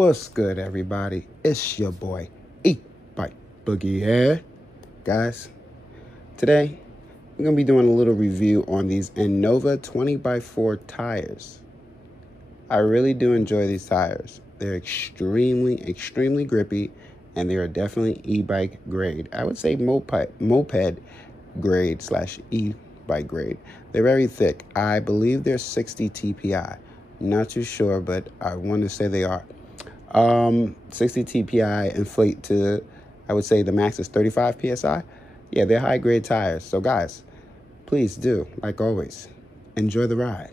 What's good, everybody? It's your boy, Ebike Boogie here. Guys, today we're going to be doing a little review on these INNOVA 20x4 tires. I really do enjoy these tires. They're extremely grippy, and they are definitely e-bike grade. I would say moped grade / e-bike grade. They're very thick. I believe they're 60 TPI. Not too sure, but I want to say they are. 60 TPI inflate to, I would say the max is 35 PSI. Yeah, they're high grade tires. So guys, please do, like always, enjoy the ride.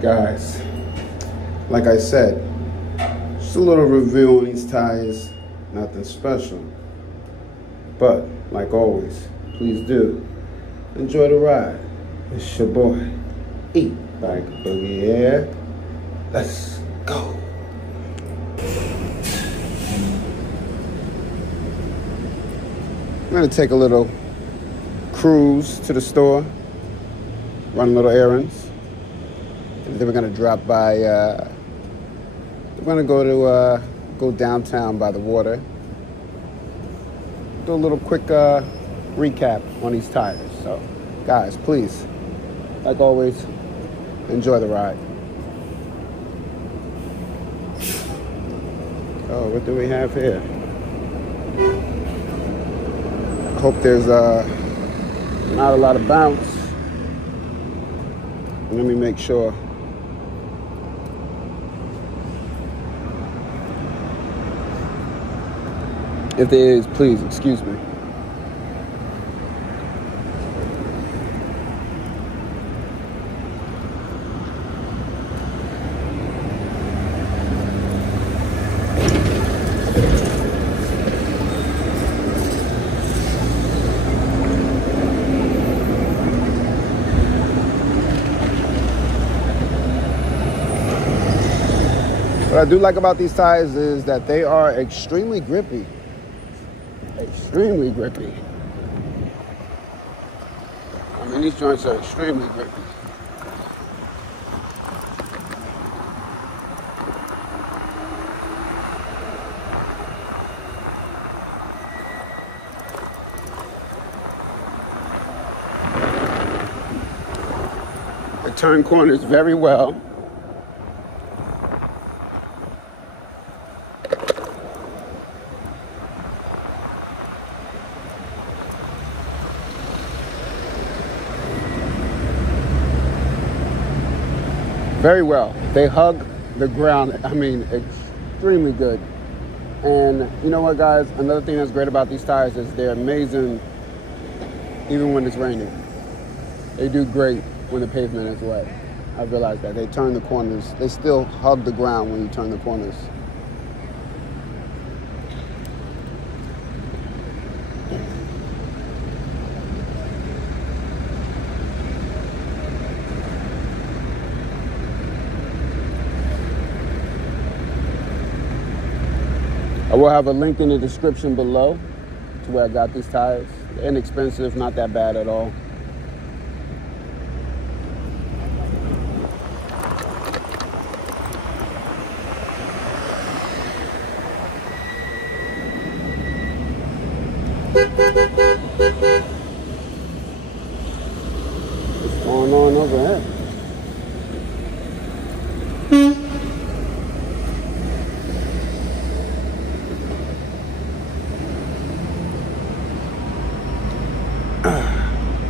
Guys, like I said, just a little review on these tires, nothing special. But, like always, please do enjoy the ride. It's your boy, Ebike Boogie here. Let's go. I'm gonna take a little cruise to the store, run a little errands. And then we're gonna drop by. We're gonna go downtown by the water. Do a little quick recap on these tires. So, guys, please, like always, enjoy the ride. Oh, what do we have here? I hope there's not a lot of bounce. Let me make sure. If there is, please excuse me. What I do like about these tires is that they are extremely grippy. Extremely grippy. I mean, these joints are extremely grippy. They turn corners very well. Very well. They hug the ground. I mean, extremely good. And you know what, guys? Another thing that's great about these tires is they're amazing even when it's raining. They do great when the pavement is wet. I realized that. They turn the corners. They still hug the ground when you turn the corners. I will have a link in the description below to where I got these tires. They're inexpensive, not that bad at all. What's going on over here?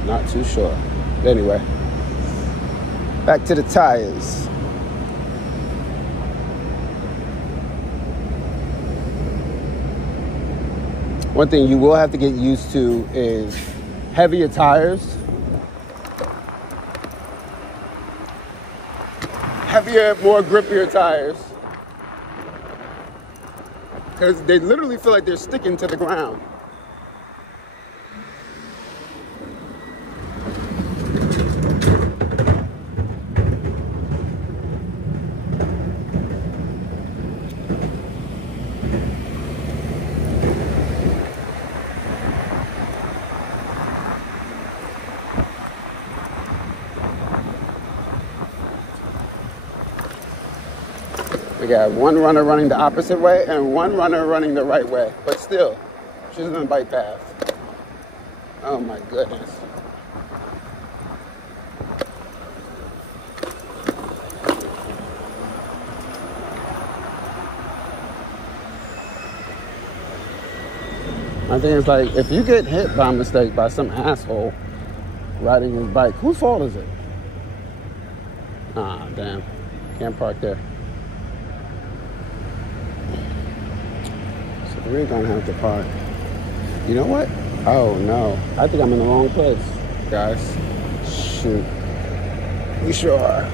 Not too sure. Anyway, back to the tires. One thing you will have to get used to is heavier tires. Heavier, more grippier tires. Because they literally feel like they're sticking to the ground. We got one runner running the opposite way and one runner running the right way. But still, she's on the bike path. Oh my goodness. I think it's like, if you get hit by mistake by some asshole riding his bike, whose fault is it? Ah, damn. Can't park there. So we're gonna have to park. You know what? Oh no. I think I'm in the wrong place, guys. Shoot. We sure are.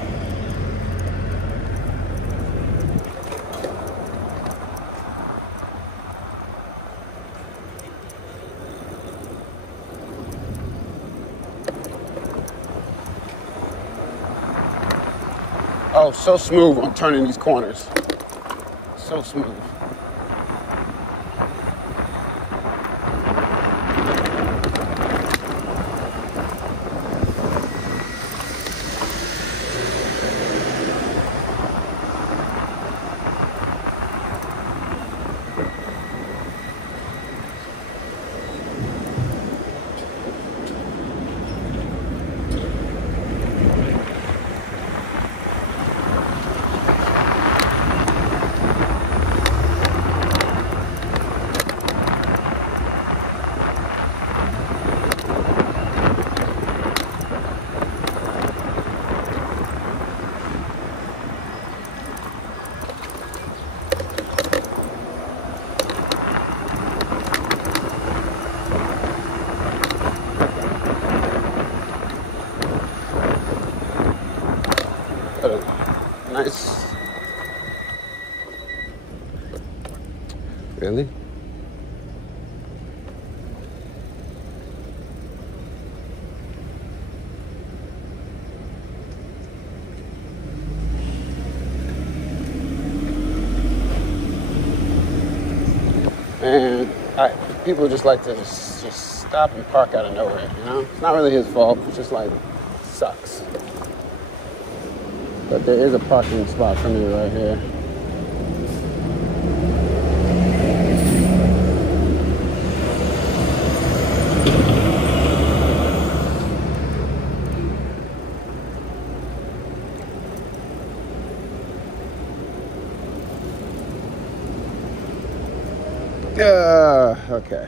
Oh, so smooth on turning these corners. So smooth. Nice. Really? And people just like to just stop and park out of nowhere, you know? It's not really his fault. It's just like, sucks. But there is a parking spot for me right here. Okay.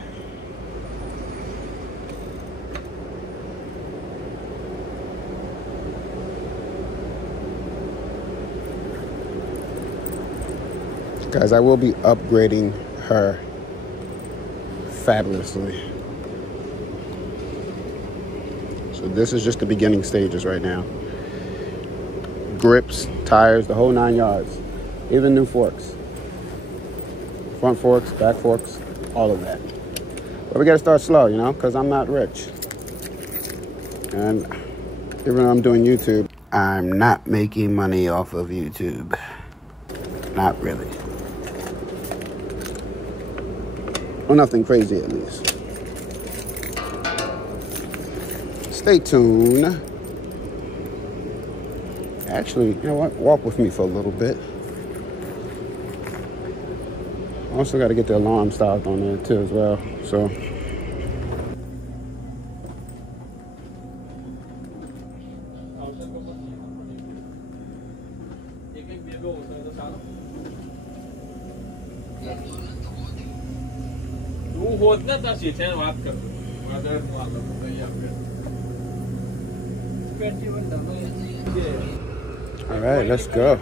Guys, I will be upgrading her fabulously. So this is just the beginning stages right now. Grips, tires, the whole 9 yards. Even new forks. Front forks, back forks, all of that. But we gotta start slow, you know, because I'm not rich. And even though I'm doing YouTube, I'm not making money off of YouTube. Not really. Well, nothing crazy at least. Stay tuned. Actually, you know what? Walk with me for a little bit. Also got to get the alarm stopped on there too as well. So. All right, let's go.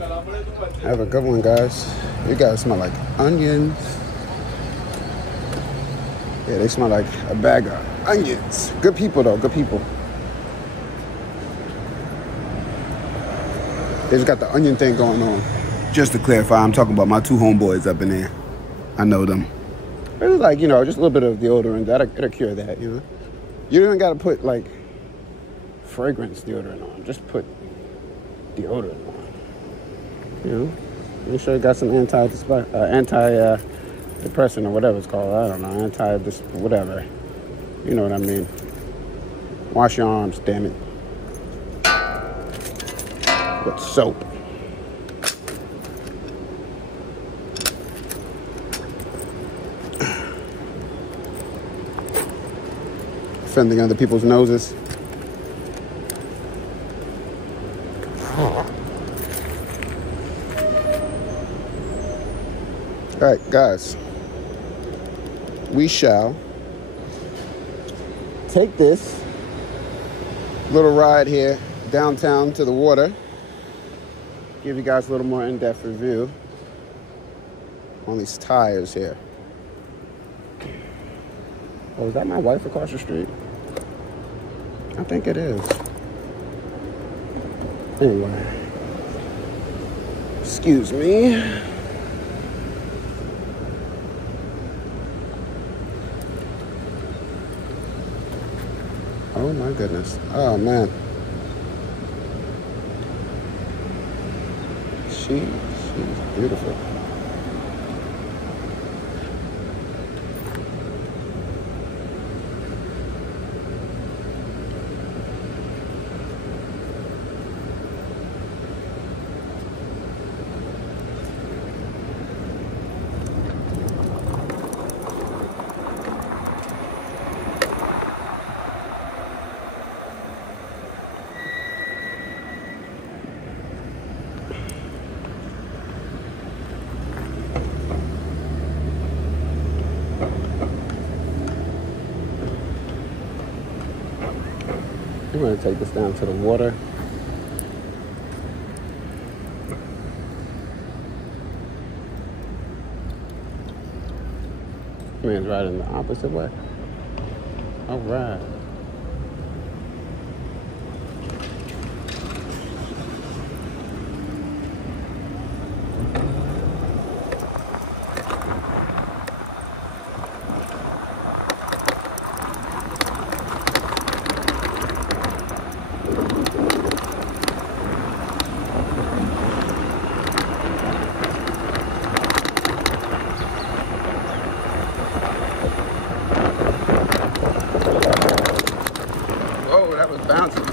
Have a good one, guys. You guys smell like onions. Yeah, they smell like a bag of onions. Good people, though. Good people. They just got the onion thing going on. Just to clarify, I'm talking about my two homeboys up in there. I know them. It's like, you know, just a little bit of deodorant. It'll cure that, you know. You don't got to put, like, fragrance deodorant on. Just put deodorant on. You know, make sure you got some anti-depressant or whatever it's called. I don't know, whatever. You know what I mean. Wash your arms, damn it. With soap. offending other people's noses. All right, guys, we shall take this little ride here downtown to the water, give you guys a little more in-depth review on these tires here. Oh, is that my wife across the street? I think it is. Anyway, excuse me. Oh my goodness. Oh man. She's beautiful. I'm going to take this down to the water. Man's riding the opposite way. All right. Whoa, that was bouncy.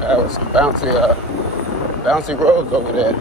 That was some bouncy roads over there.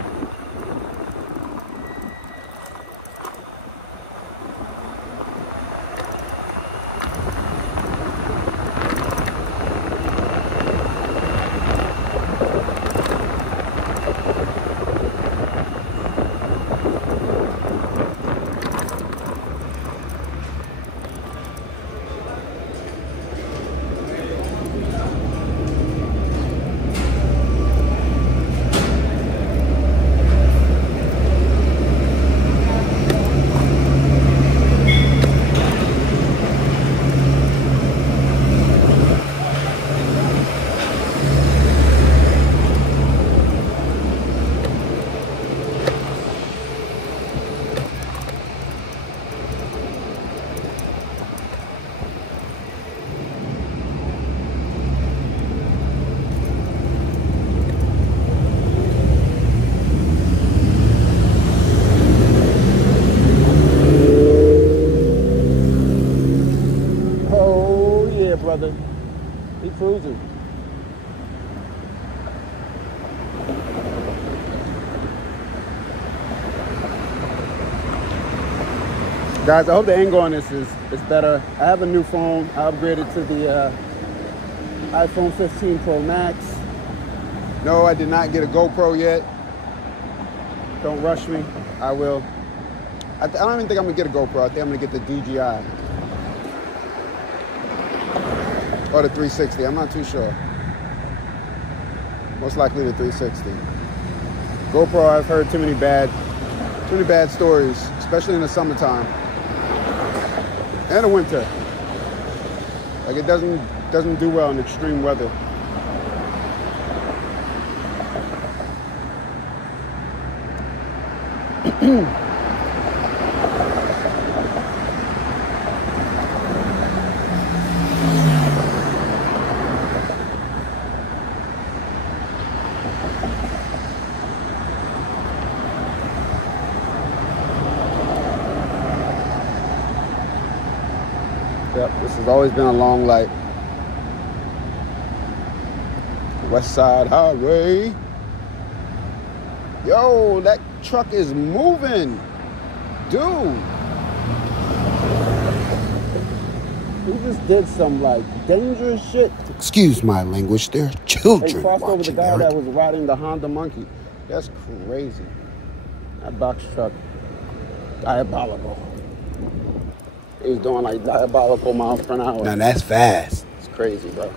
Brother, he cruising. Guys, I hope the angle on this is better. I have a new phone. I upgraded to the iPhone 15 Pro Max. No, I did not get a GoPro yet. Don't rush me. I will. I don't even think I'm gonna get a GoPro. I think I'm gonna get the DJI. Or the 360, I'm not too sure. Most likely the 360. GoPro, I've heard too many bad stories, especially in the summertime and the winter. Like it doesn't do well in extreme weather. Yep, this has always been a long light. West Side Highway. Yo, that truck is moving. Dude. He just did some, like, dangerous shit. Excuse my language, there are children They crossed over the guy Eric. that was riding the Honda Monkey. That's crazy. That box truck, diabolical. He was doing, like, diabolical miles per hour. Now, that's fast. It's crazy, bro.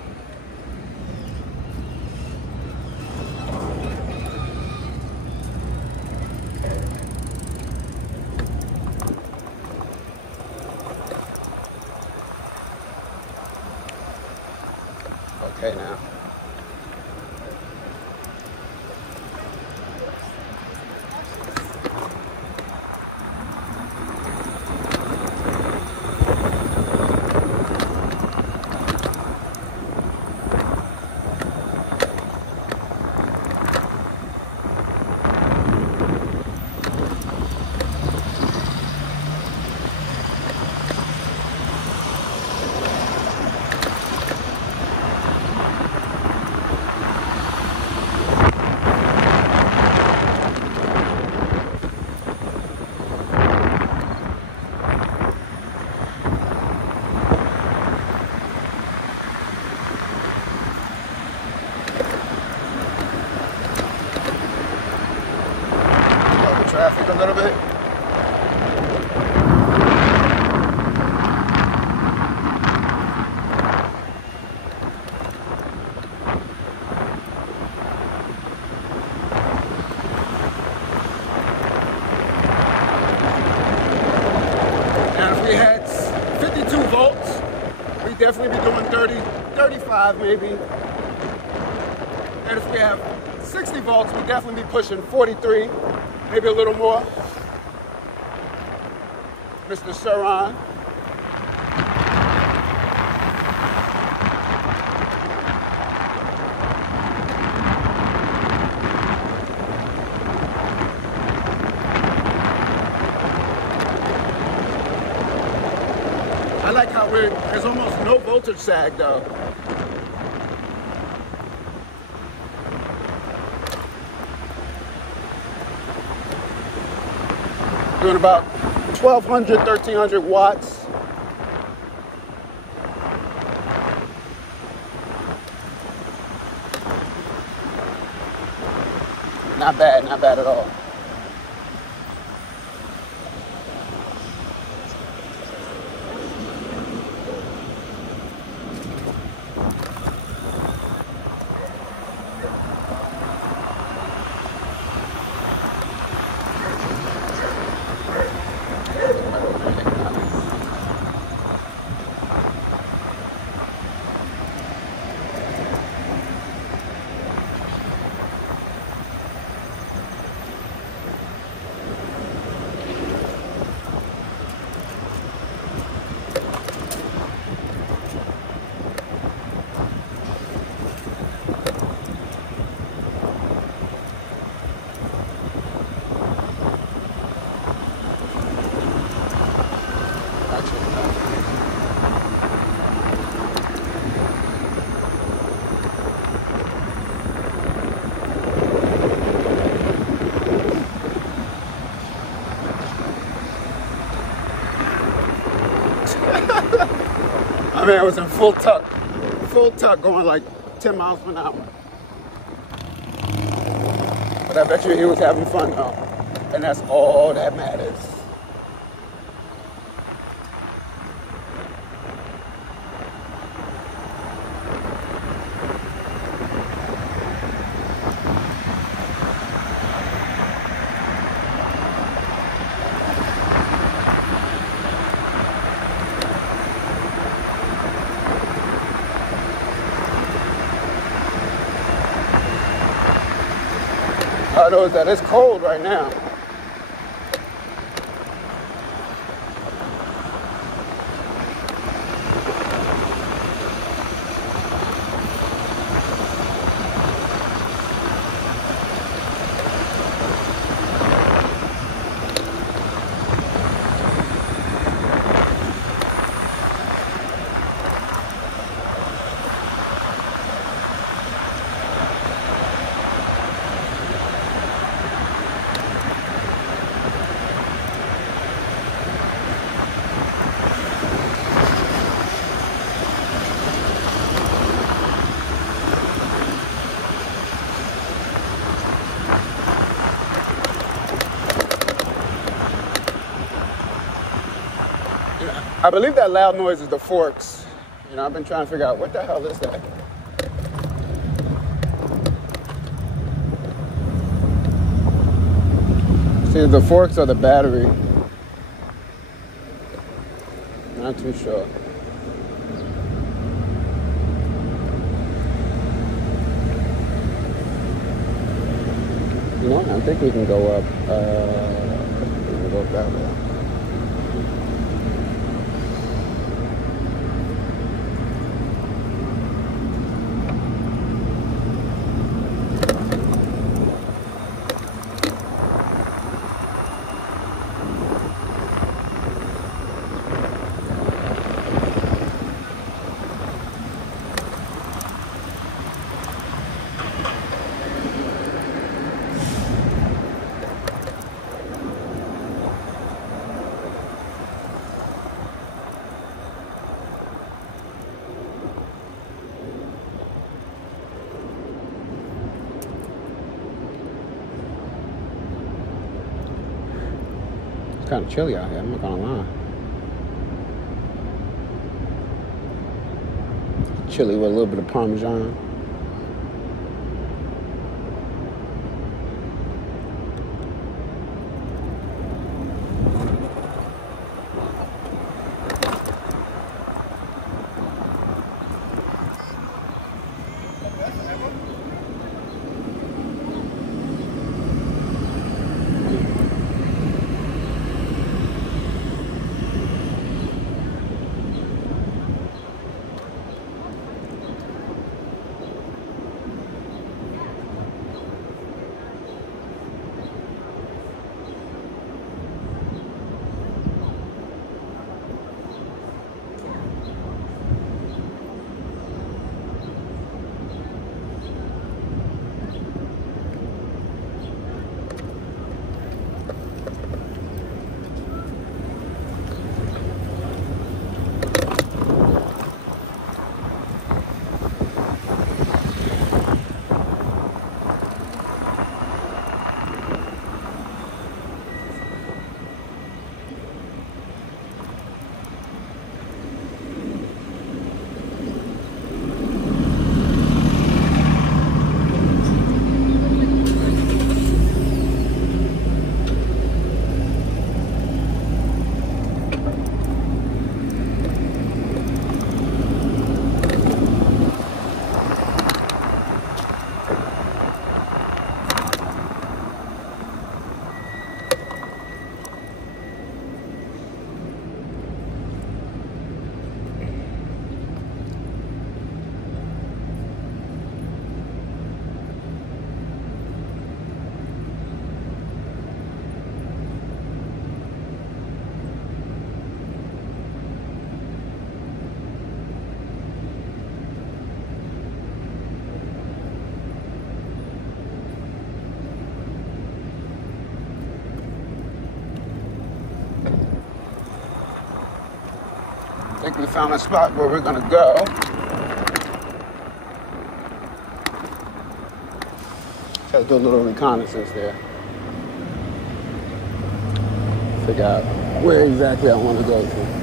Okay, now. Traffic a little bit. And if we had 52 volts, we'd definitely be doing 30, 35 maybe. And if we have 60 volts, we'd definitely be pushing 43. Maybe a little more. Mr. Saran. I like how there's almost no voltage sag though. Doing about 1,200, 1,300 watts. Not bad at all. I mean, it was in full tuck going like 10 miles per hour. But I bet you he was having fun though. And that's all that matters. I know that it's cold right now. I believe that loud noise is the forks. You know, I've been trying to figure out what the hell is that. See, the forks or the battery. Not too sure. You know, I think we can go up. We can go up that way. It's kind of chilly out here, I'm not gonna lie. Chili with a little bit of Parmesan. I think we found a spot where we're gonna go. Let's do a little reconnaissance there. Figure out where exactly I want to go to.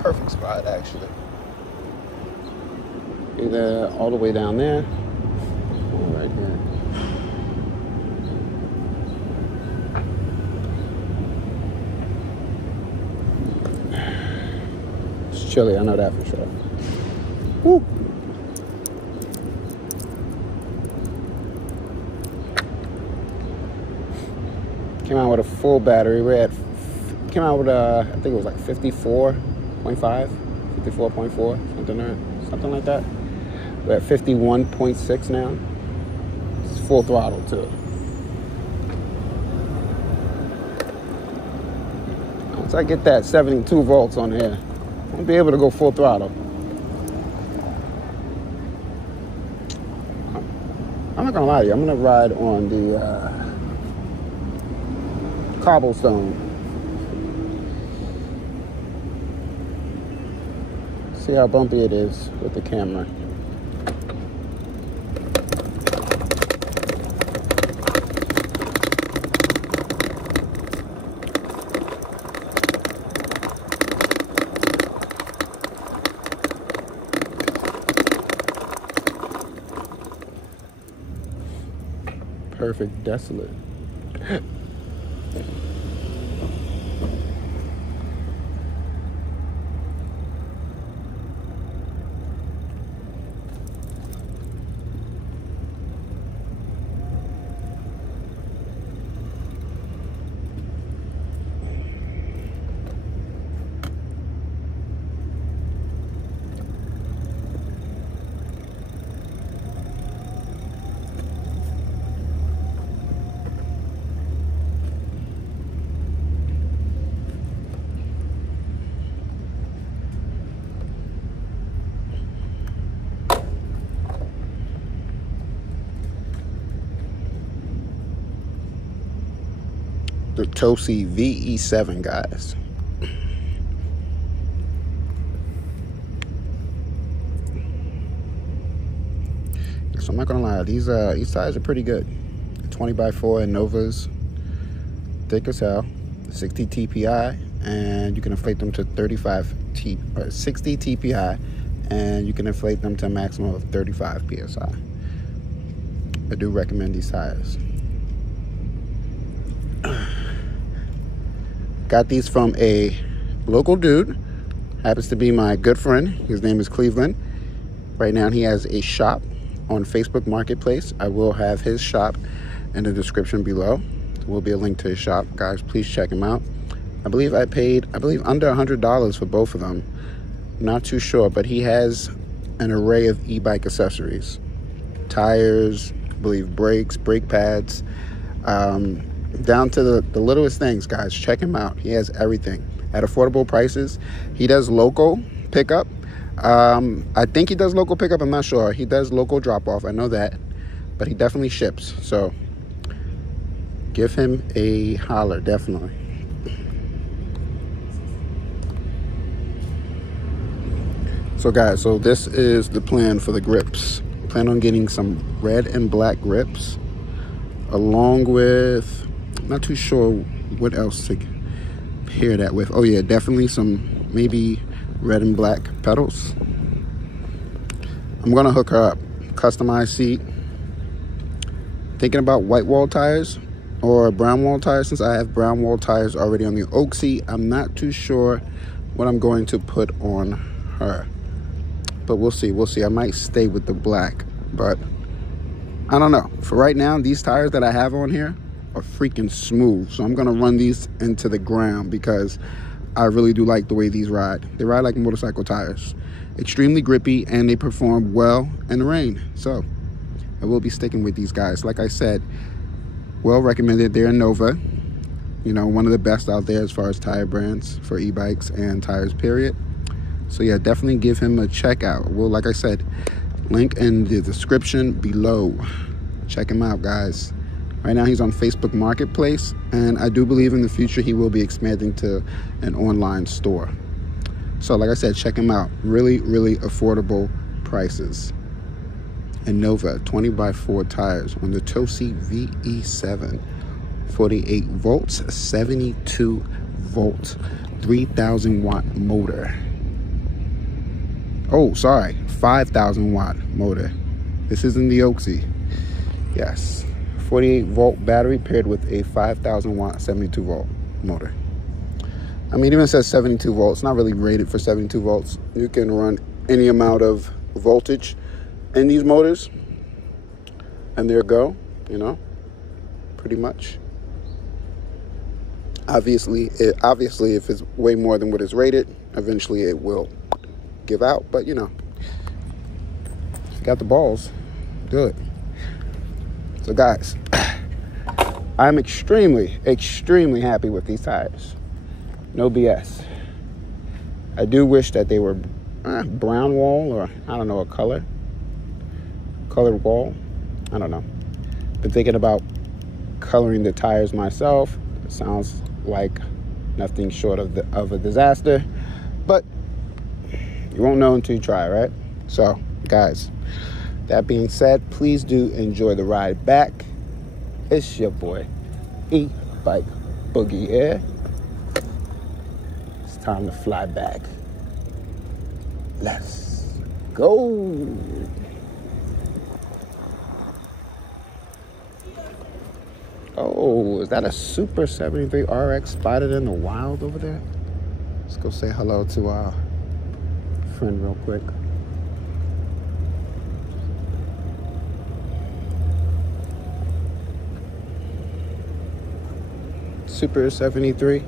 Perfect spot, actually. Either all the way down there or right here. It's chilly, I know that for sure. Woo. Came out with a full battery. Came out with I think it was like 54.5, 54.4, something like that. We're at 51.6 now. It's full throttle too. Once I get that 72 volts on here, I'll be able to go full throttle. I'm not gonna lie to you, I'm gonna ride on the cobblestone. See how bumpy it is with the camera. Perfect desolate. The Taoci Ve7, guys. So I'm not gonna lie, these tires are pretty good. 20x4 INNOVAs, thick as hell, 60 TPI, and you can inflate them to 60 TPI, and you can inflate them to a maximum of 35 PSI. I do recommend these tires. Got these from a local dude. Happens to be my good friend. His name is Cleveland. Right now he has a shop on Facebook Marketplace. I will have his shop in the description below. There will be a link to his shop. Guys, please check him out. I believe I paid under $100 for both of them. Not too sure, but he has an array of e-bike accessories. Tires, I believe brakes, brake pads, down to the littlest things, guys. Check him out. He has everything at affordable prices. He does local pickup. I think he does local pickup. I'm not sure. He does local drop off. I know that, but he definitely ships. So give him a holler, definitely. So guys, so this is the plan for the grips. Plan on getting some red and black grips, along with, not too sure what else to pair that with. Oh yeah, definitely some maybe red and black pedals. I'm gonna hook her up. Customized seat. Thinking about white wall tires or brown wall tires, since I have brown wall tires already on the oak seat. I'm not too sure what I'm going to put on her, but we'll see. We'll see. I might stay with the black, but I don't know. For right now, these tires that I have on here are freaking smooth. So I'm gonna run these into the ground because I really do like the way these ride. They ride like motorcycle tires. Extremely grippy, and they perform well in the rain. So I will be sticking with these guys. Like I said, well recommended. They're INNOVA. You know, one of the best out there as far as tire brands for e-bikes and tires, period. So yeah, definitely give him a check out. Well, like I said, link in the description below. Check him out, guys. Right now he's on Facebook Marketplace, and I do believe in the future he will be expanding to an online store. So like I said, check him out. Really, really affordable prices. INNOVA 20x4 tires on the Taoci Ve7. 48 volts, 72 volt, 3,000 watt motor. Oh, sorry, 5,000 watt motor. This isn't the Oxy. Yes, 48 volt battery paired with a 5,000 watt 72 volt motor. I mean, it even says 72 volts. Not really rated for 72 volts. You can run any amount of voltage in these motors, and there go, you know, pretty much. Obviously, if it's way more than what is rated, eventually it will give out. But, you know, if you got the balls, do it. So, guys, I'm extremely, extremely happy with these tires. No BS. I do wish that they were brown wall, or I don't know, a colored wall. I don't know. Been thinking about coloring the tires myself. It sounds like nothing short of a disaster, but you won't know until you try, right? So, guys, that being said, please do enjoy the ride back. It's your boy, E-Bike Boogie here. It's time to fly back. Let's go. Oh, is that a Super 73 RX spotted in the wild over there? Let's go say hello to our friend real quick. Super 73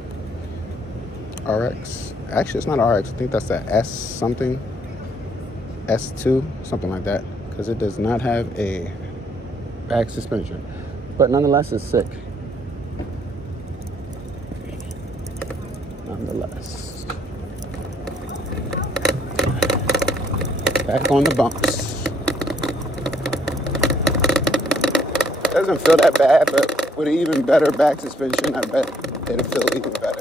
RX. Actually, it's not RX. I think that's the S something. S2, something like that. Because it does not have a back suspension. But nonetheless, it's sick. Nonetheless. Back on the bumps. Doesn't feel that bad, but with an even better back suspension, I bet it'll feel even better.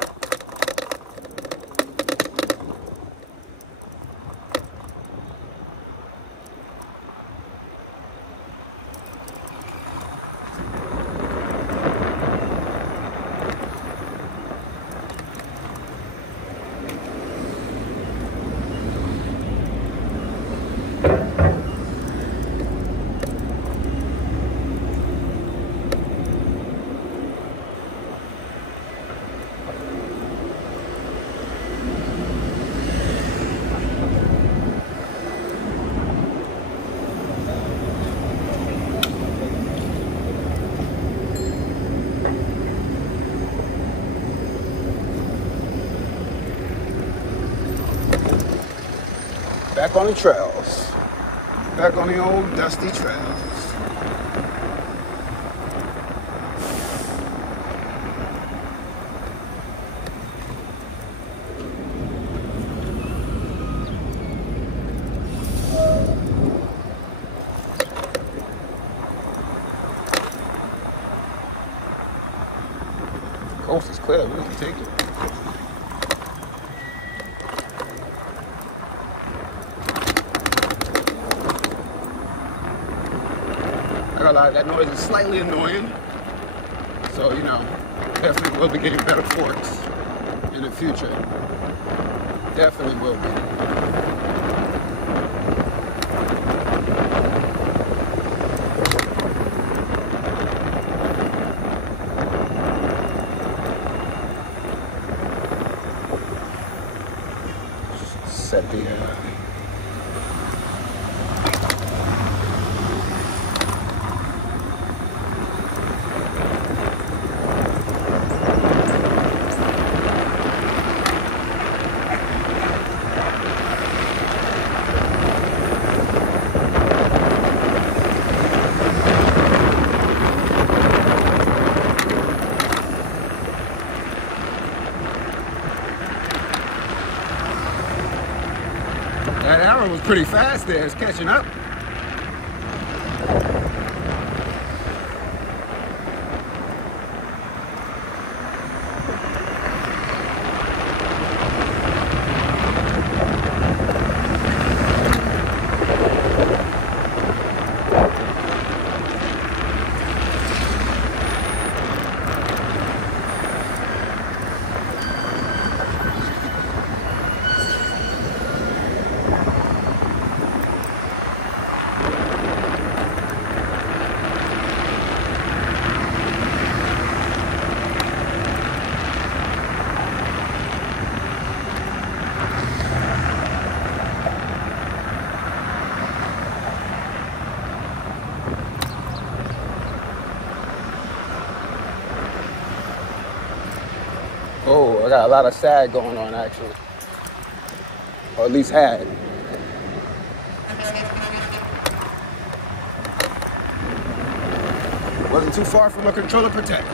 Back on the trails. Back on the old dusty trails. The coast is clear. We can take it. That noise is slightly annoying, so you know, definitely will be getting better forks in the future. Definitely will be. Set the that arrow was pretty fast there. It's catching up. Got a lot of sag going on, actually. Or at least had. Wasn't too far from a controller protect.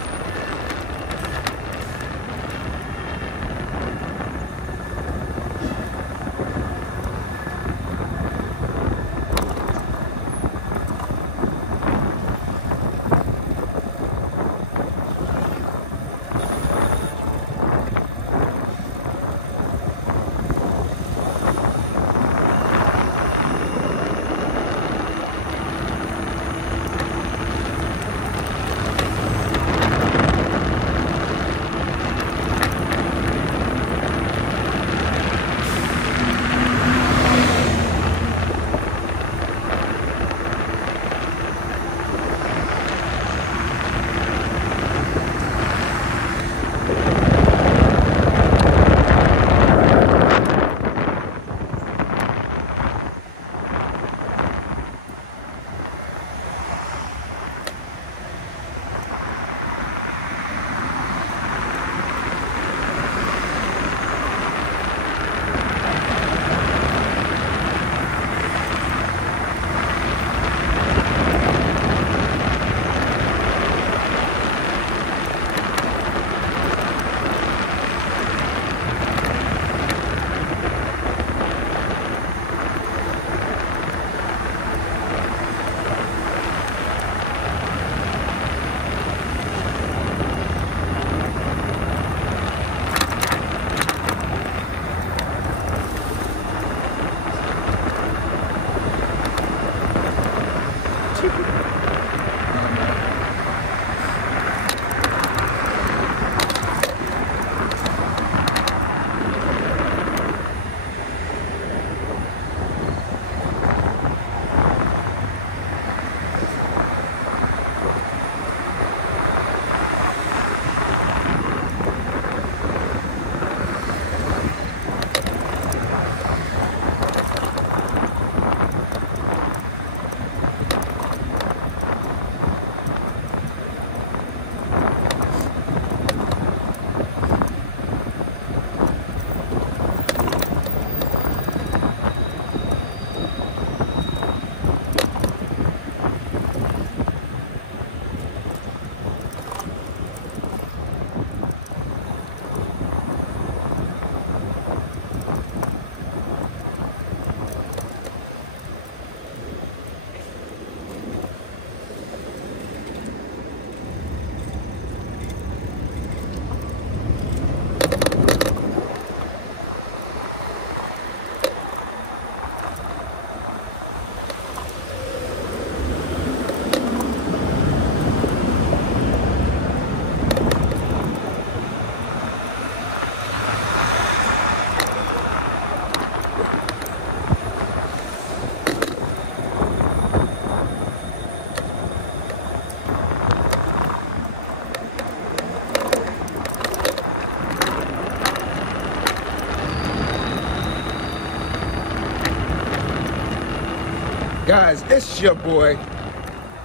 Guys, it's your boy,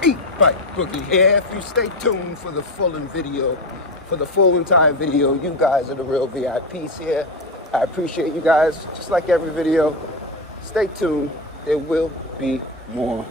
Ebike Boogie here. If you stay tuned for the full entire video, you guys are the real VIPs here. I appreciate you guys. Just like every video, stay tuned. There will be more